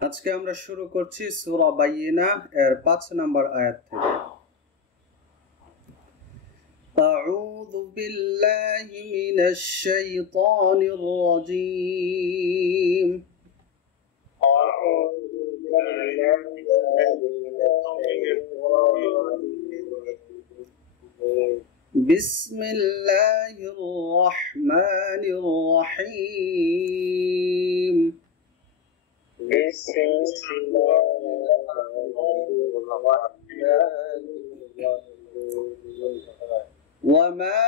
আজকে আমরা শুরু করছি সূরা বাইয়িনা এর 5 নম্বর আয়াত থেকে। আউযু বিল্লাহি মিনাশ শাইতানির রাজীম। বিসমিল্লাহির রহমানির রহিম। وما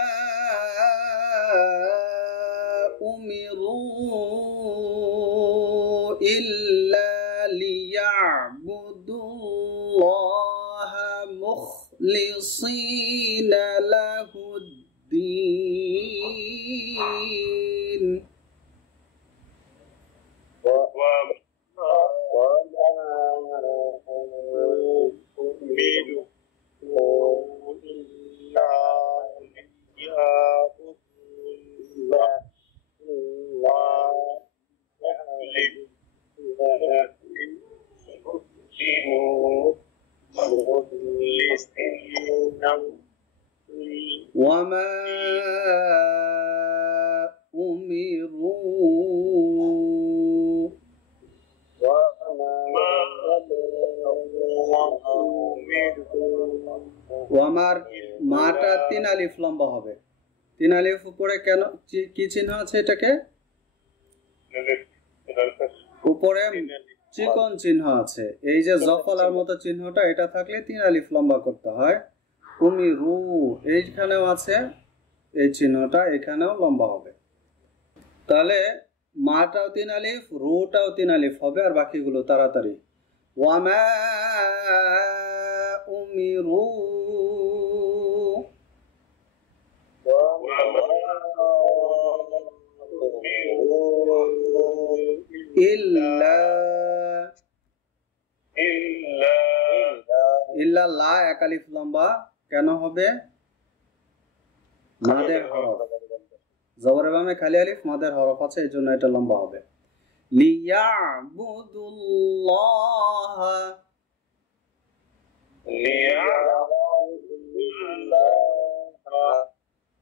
أمروا إلا ليعبدوا الله مخلصين له الدين وما أمروا ওয়ামার মাটা 3 আলিফ লম্বা হবে। 3 আলিফ উপরে কেন, কি চিহ্ন আছে এটাকে? উপরে চিকন চিহ্ন আছে, এই যে জফলার মতো চিহ্নটা, এটা থাকলে 3 আলিফ লম্বা করতে হয়। উমিরু এইখানেও আছে এই চিহ্নটা, এখানেও লম্বা হবে। তাহলে মাটাও 3 আলিফ, রুটাও 3 আলিফ হবে, আর বাকিগুলো তাড়াতাড়ি। ওয়ামা উমিরু ইল্লা লা 1 আলিফ লম্বা কেন হবে? মাদের হরফ, জবরের বামে খালি আলিফ, মাদের হরফ আছে, এই জন্য এটা লম্বা হবে। লিয়াবুদুল্লাহ,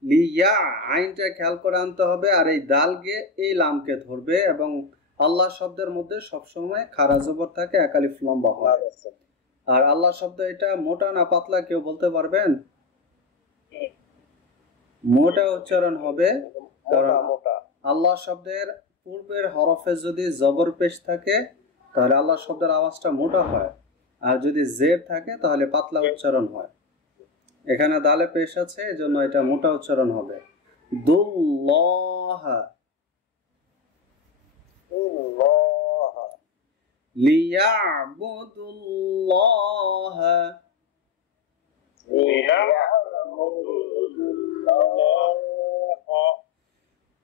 লিয়া আইনটা খেয়াল করে আনতে হবে, আর এই দালকে এই লামকে ধরবে, এবং আল্লাহ শব্দের মধ্যে সবসময় খারা জবর থাকে, 1 আলিফ লম্বা হয়। আর আল্লাহ শব্দ এটা মোটা না পাতলা কেউ বলতে পারবেন? মোটা উচ্চারণ হবে, কারণ আল্লাহ শব্দের পূর্বের হরফে যদি জবর পেশ থাকে তাহলে আল্লাহ শব্দের আওয়াজটা মোটা হয়, আর যদি জের থাকে তাহলে পাতলা উচ্চারণ হয়। এখানে দালে পেশ আছে, এজন্য এটা মোটা উচ্চারণ হবে। দুল্লাহ, লিয়াবুদুল্লাহ,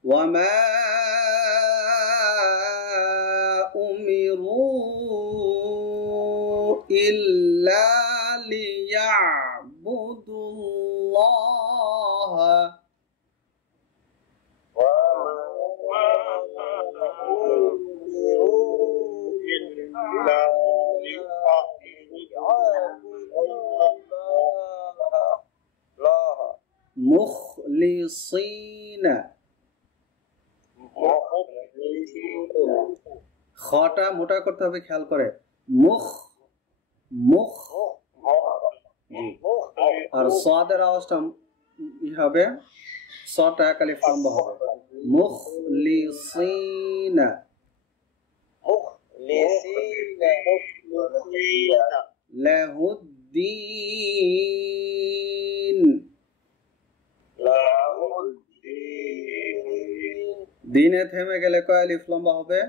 وما أمروا إلا ليعبدوا الله মুখলিসিন। খটা মোটা করতে হবে, খেয়াল করে। মুখ মুখ, আর সাদের আওয়াজটা হবে, সটা 1 আলিফ লম্বা হবে। মুখলিসিন, লাহুদ্দিন। দিনে থেমে গেলে কয় আলিফ লম্বা হবে?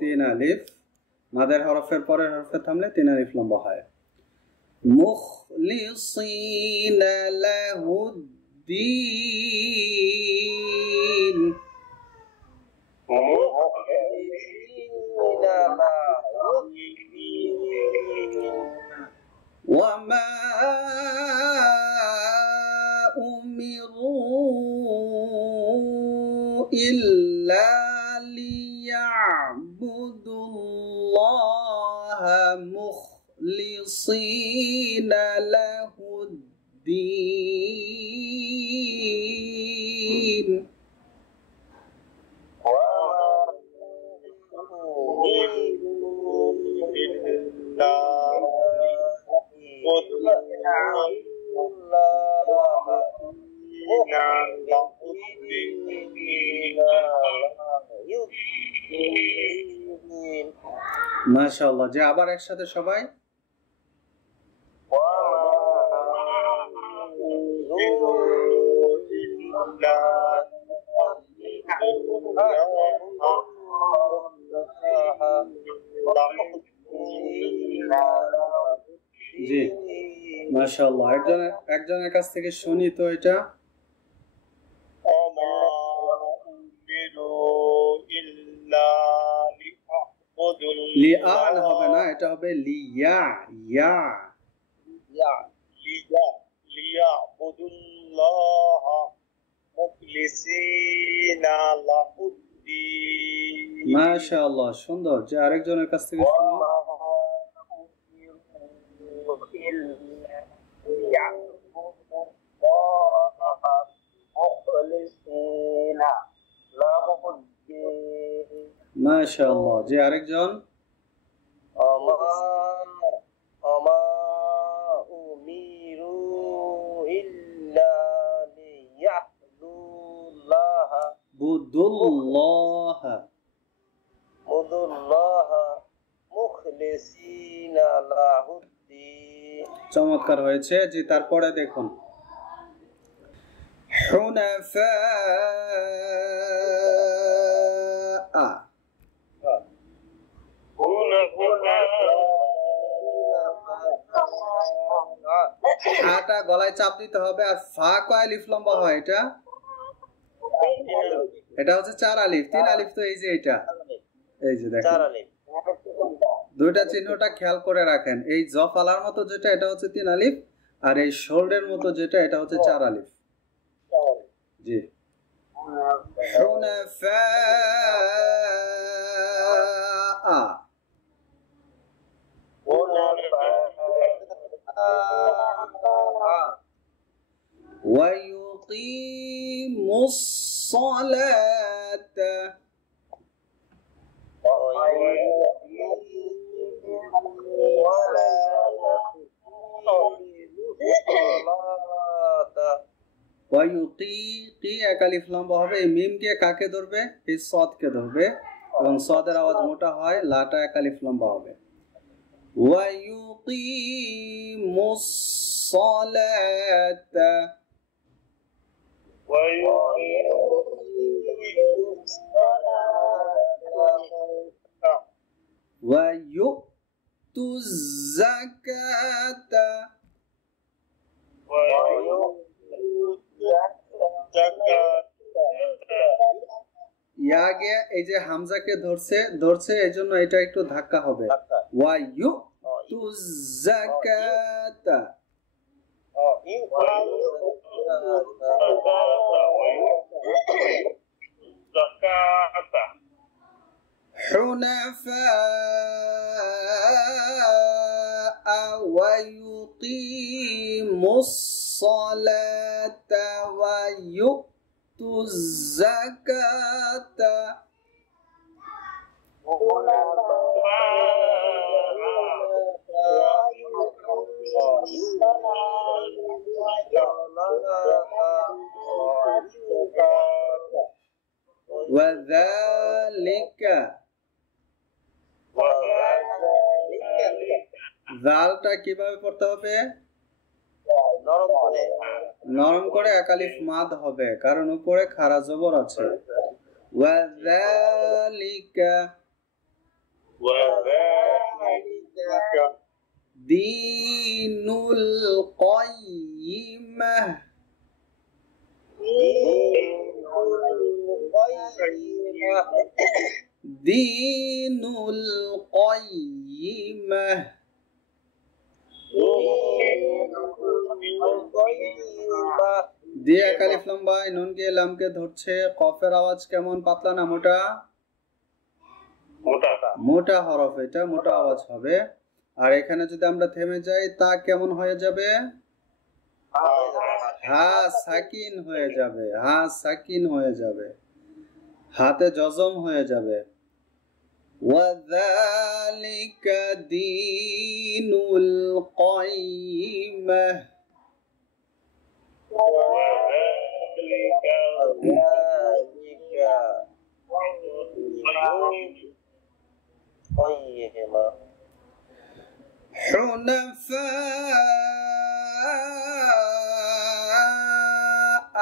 3 আলিফ। মাদের হরফের পরের হরফে থামলে 3 আলিফ লম্বা হয়। মুখলিসিনা লাহুদ্দিন, وما أمروا إلا ليعبدوا مخلصين له الدين মাশাআল্লাহ। যে আবার একসাথে সবাই জি মাশাআল্লাহ। একজনের কাছ থেকে শুনি তো এটা। লিআন হবে না, এটা হবে লিয়া ইয়া লিয়াবুদুল্লাহ মুখলিসিনা লাহুদ্দিন। মাশাআল্লাহ সুন্দর। যে আরেকজনের কাছ থেকে শুনি। মাশাআল্লাহ। যে আরেকজন বুদুল্লাহ মুখলিসিনা লাহুদ্দিন। চমৎকার হয়েছে। যে তারপরে দেখুন হুনাফা হাটা গলায় চাপ দিতে হবে। আর ফা কয় আলিফ লম্বা হয়? এটা হচ্ছে 4 আলিফ। 3 আলিফ তো এই যে এটা, এই যে দেখেন দুইটা চিহ্নটা খেয়াল করে রাখেন। এই জফালার মতো যেটা এটা হচ্ছে 3 আলিফ, আর এই শোল্ডের মতো যেটা এটা হচ্ছে 4 আলিফ। জি হুনাফা ويقيموا الصلاة ওয়ায়ুকি এক আলিফ লম্বা হবে। এই মিম কে কাকে ধরবে? এই সদ কে ধরবে, এবং সদের আওয়াজ মোটা হয়। লাটা এক আলিফ লম্বা হবে। ওয়ায়ুকিমুস সালাতা ويؤتوا الزكاة ইয়াগে এই যে হামজাকে ধরছে এই জন্য এটা একটু ধাক্কা হবে। ওয়ায়ুতু যাকাতা حنفاء ويقيموا الصلاة ويؤتوا الزكاة وذلك জালটা কিভাবে পড়তে হবে? নরম করে এক আলিফ মাদ হবে, কারণ উপরে খাড়া জবর আছে। ওয়াযালিকা দীনুল কাইয়্যিমাহ দীনুল কাইয়্যিমাহ দিয়ে এক আলিফ লম্বা নুন কে লাম কে ধরছে। কফের আওয়াজ কেমন? পাতলা না মোটা? মোটা হরফ, এটা মোটা আওয়াজ হবে। আর এখানে যদি আমরা থেমে যাই তা কেমন হয়ে যাবে? হা সাকিন হয়ে যাবে, হা সাকিন হয়ে যাবে, হাতে জজম হয়ে যাবে। وَذَلِكَ دِينُ الْقَيِّمَةِ حُنَفَاءَ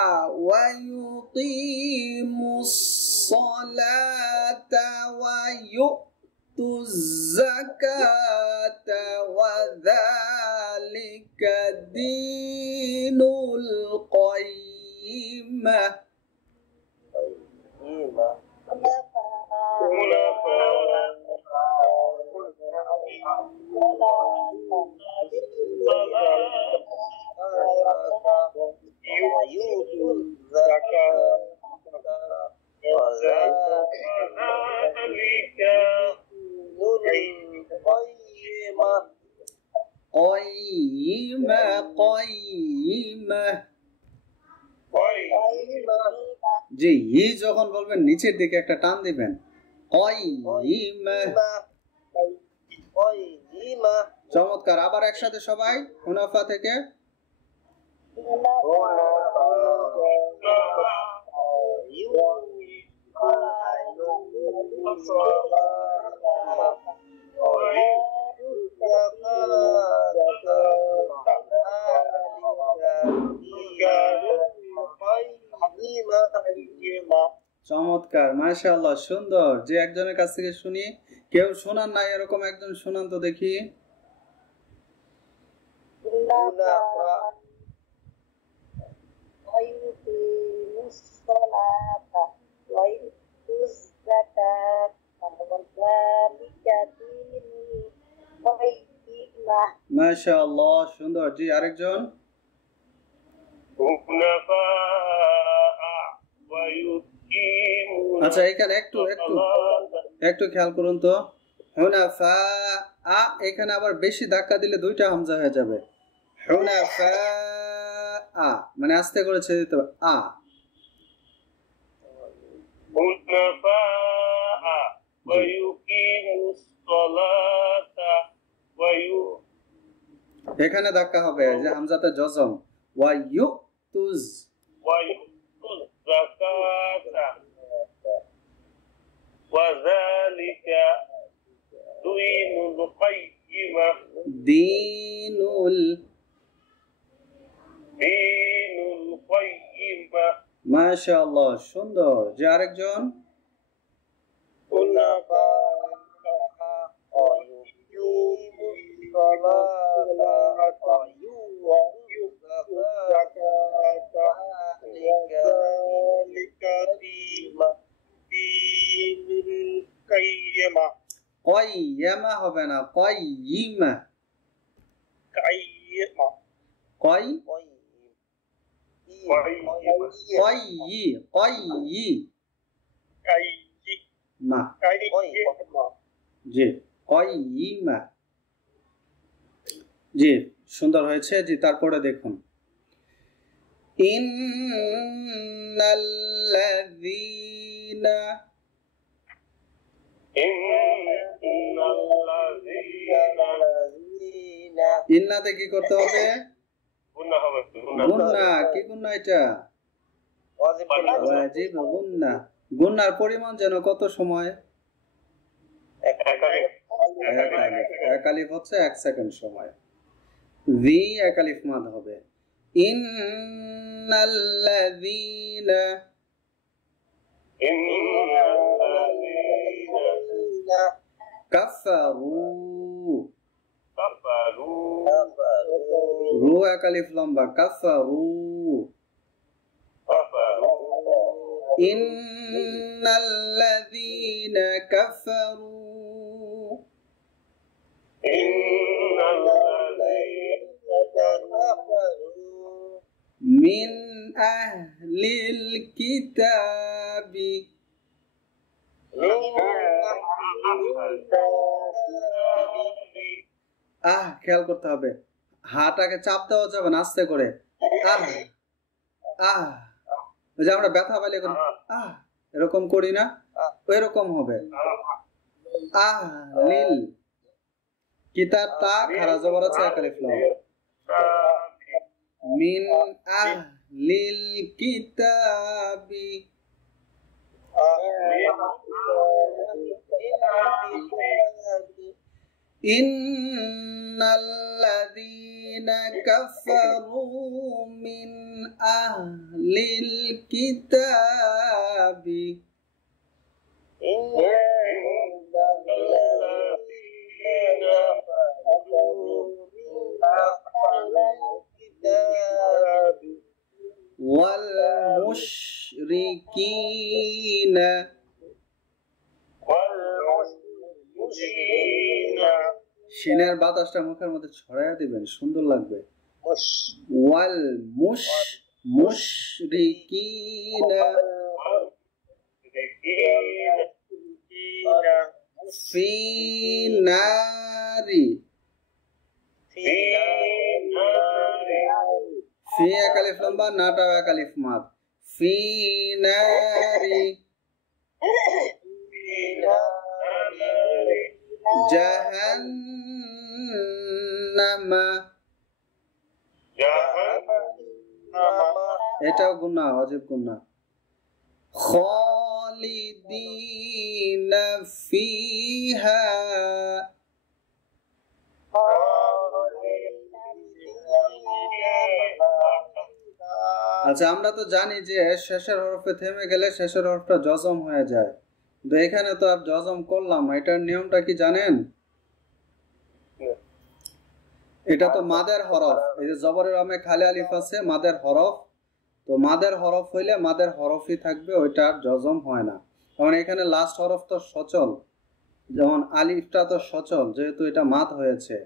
وَيُقِيمُوا الصَّلَاةَ وَيُؤْتُوا الزَّكَاةَ وَذَلِكَ دِينُ الْقَيِّمَةِ قيمة قيمة জি ই যখন বলবেন নিচের দিকে একটা টান দিবেন قيمة চমৎকার আবার একসাথে সবাই হুনাফা থেকে চমৎকার মাশাআল্লাহ সুন্দর যে একজনের কাছ থেকে শুনি কেউ শোনান না এরকম একজন শোনান তো দেখি মাশাআল্লাহ সুন্দর জি আরেকজন আচ্ছা এখানে একটু খেয়াল করুন তো হুনাফা আ এখানে আবার বেশি ধাক্কা দিলে দুইটা হামজা হয়ে যাবে হুনাফা আ মানে আস্তে করে ছেড়ে দিতে হবে আ হুনাফা ওয়া ইউকিমুস সালাতা ওয়া এখানে ধাক্কা হবে যে হামজাতে জজম ওয়া ইউতুজ যাকাতা ওয়া যালিকা দীনুল কাইয়্যিমা দীনুল কাইয়্যিমা মাশাআল্লাহ সুন্দর যে আরেকজন قيّمة হবে না قيّمة জি قيّمة জি সুন্দর হয়েছে জি তারপরে দেখুন ইন্নাল্লাযীনা ইন্নাতে কি করতে হবে গুন্না কি গুন্না এটা ওয়াজিব গুন্না গুন্নার পরিমাণ যেন কত সময় এক আলিফ হচ্ছে 1 সেকেন্ড সময় জি এক আলিফ মাদ হবে ইন্নাল্লাযীনা কাফারু রু এক আলিফ লম্বা কাফারু ইন্নাল্লাযীনা কাফারু মিন আহলিল কিতাবি খেয়াল করতে হবে, হাটাকে চাপ দেওয়া যাবে না, আস্তে করে আহ আহ ওই যে আমরা ব্যথা পাইলে করি এরকম করি না, এরকম হবে। লিল কিতাব তা খারা জবর আছে এক আলিফ লাম। মিন লিল কিতাবি ইন্নাল্লাযীনা কাফারু মিন আহলিল কিতাবি ওয়াল মুশরিকিনা শিনের বাতাসটা মুখের মধ্যে ছড়াইয়া দিবেন, সুন্দর লাগবে। ওয়াল মুশরিকিনা ফি নারি ফি এক আলিফ লম্বা, নাটা এক আলিফ মাদ। ফি নারি জাহান্নামা, এটাও গুনাহ, ওয়াজিব গুনাহ। খালিদিনা ফিহা, আচ্ছা আমরা তো জানি যে শেষের হরফে থেমে গেলে শেষের হরফটা জজম হয়ে যায়, তো এখানে তো আর জজম করলাম, এটার নিয়মটা কি জানেন? এটা তো মাদের হরফ, এই যে জবরের আমে খালি আলিফ আছে মাদের হরফ, তো মাদের হরফ হইলে মাদের হরফই থাকবে, ওইটা আর জজম হয় না। কারণ এখানে লাস্ট হরফ তো সচল, যেমন আলিফটা তো সচল, যেহেতু এটা মাদ হয়েছে,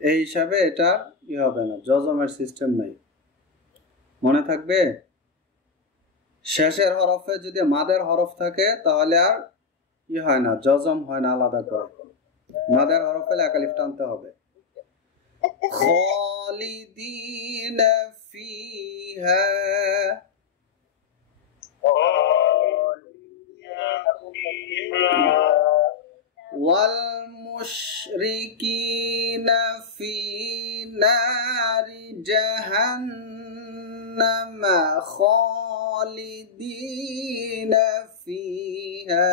এই হিসাবে এটা ই হবে না, জজমের সিস্টেম নাই, মনে থাকবে। শেষের হরফে যদি মাদের হরফ থাকে তাহলে আর ই হয় না, জজম হয় না আলাদা করে, মাদের হরফ হলে এক আলিফ টানতে হবে। খালিদিনা ফিহা, ওয়াল মুশরিকিনা ফি নারি জাহান্নামা খালিদিনা ফিহা।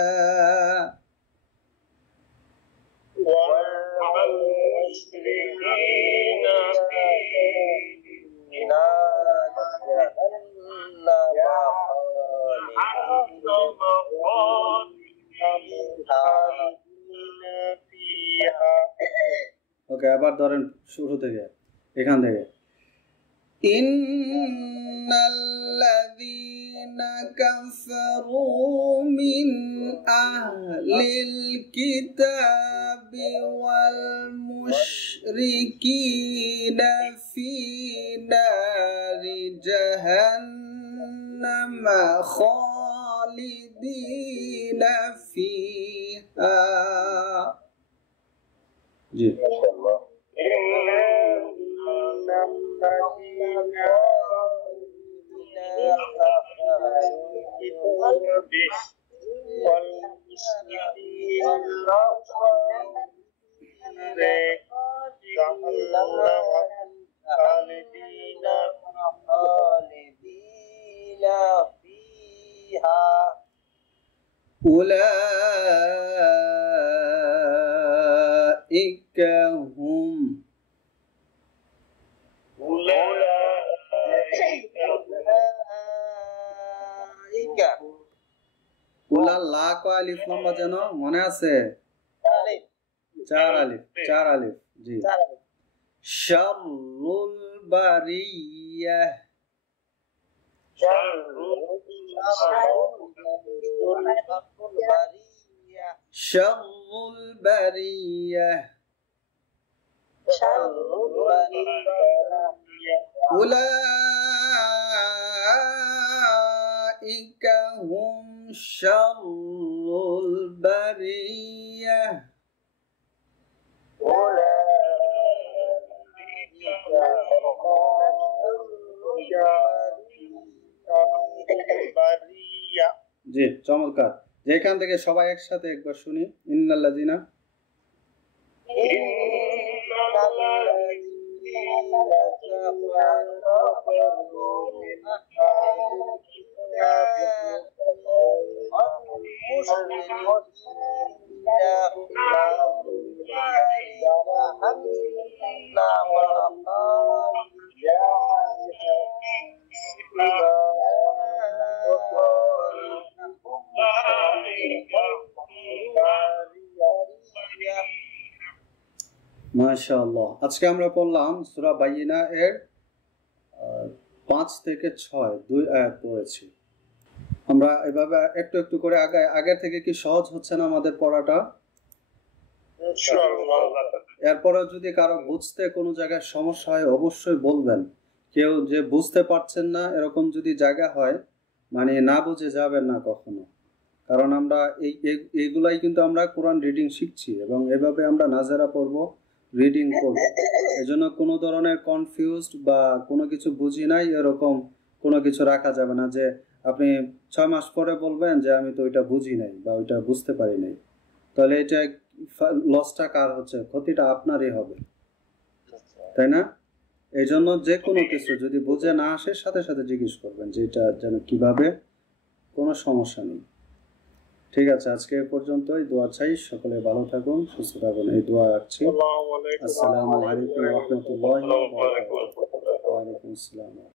ওকে, আবার ধরেন শুরু থেকে, এখান থেকে। ইন্নাল্লাযীনা কাফারু মিন আহলিল কিতাবি ওয়াল মুশরিকিনা ফি নারি জাহান্নামা খালিদিনা ফিহা। জি أولئك هم উলাল্লাহ কয় আলিফ লম্বা যেন মনে আছে? চার আলিফ। জি। শাররুল বারিয়াহ, শাররুল বারিয়াহ, উলাইকা হুম শাররুল বারিয়াহ। জি, চমৎকার। যেখান থেকে সবাই একসাথে একবার শুনি, ইন্নাল্লাযিনা মাশাআল্লাহ। আজকে আমরা পড়লাম সূরা বাইয়িনা এর 5 থেকে 6 দুই আয়াত পড়েছি। আমরা এভাবে একটু একটু করে আগের থেকে কি সহজ হচ্ছে না আমাদের পড়াটা? এরপরে যদি কারো বুঝতে কোনো জায়গায় সমস্যা হয় অবশ্যই বলবেন। কেউ যে বুঝতে পারছেন না এরকম যদি জায়গা হয়, মানে না বুঝে যাবেন না কখনো। কারণ আমরা এইগুলাই কিন্তু আমরা কোরআন রিডিং শিখছি এবং এভাবে আমরা নাজারা পড়ব, রিডিং করব। এজন্য কোনো ধরনের কনফিউজড বা কোনো কিছু বুঝি নাই এরকম কোনো কিছু রাখা যাবে না যে আপনি 6 মাস পরে বলবেন যে আমি তো ওইটা বুঝি নাই বা ওইটা বুঝতে পারি নাই। তাহলে এটা লসটা কার হচ্ছে? ক্ষতিটা আপনারই হবে, তাই না? এই জন্য যে কোনো কিছু যদি বুঝে না আসে সাথে সাথে জিজ্ঞেস করবেন যে এটা যেন কিভাবে, কোনো সমস্যা নেই। ঠিক আছে, আজকে এ পর্যন্তই। দোয়া চাই সকলে ভালো থাকুন, সুস্থ থাকুন, এই দোয়া রাখছি। আসসালামু আলাইকুম ওয়া রাহমাতুল্লাহি ওয়া বারাকাতুহু। ওয়া আলাইকুম আসসালাম।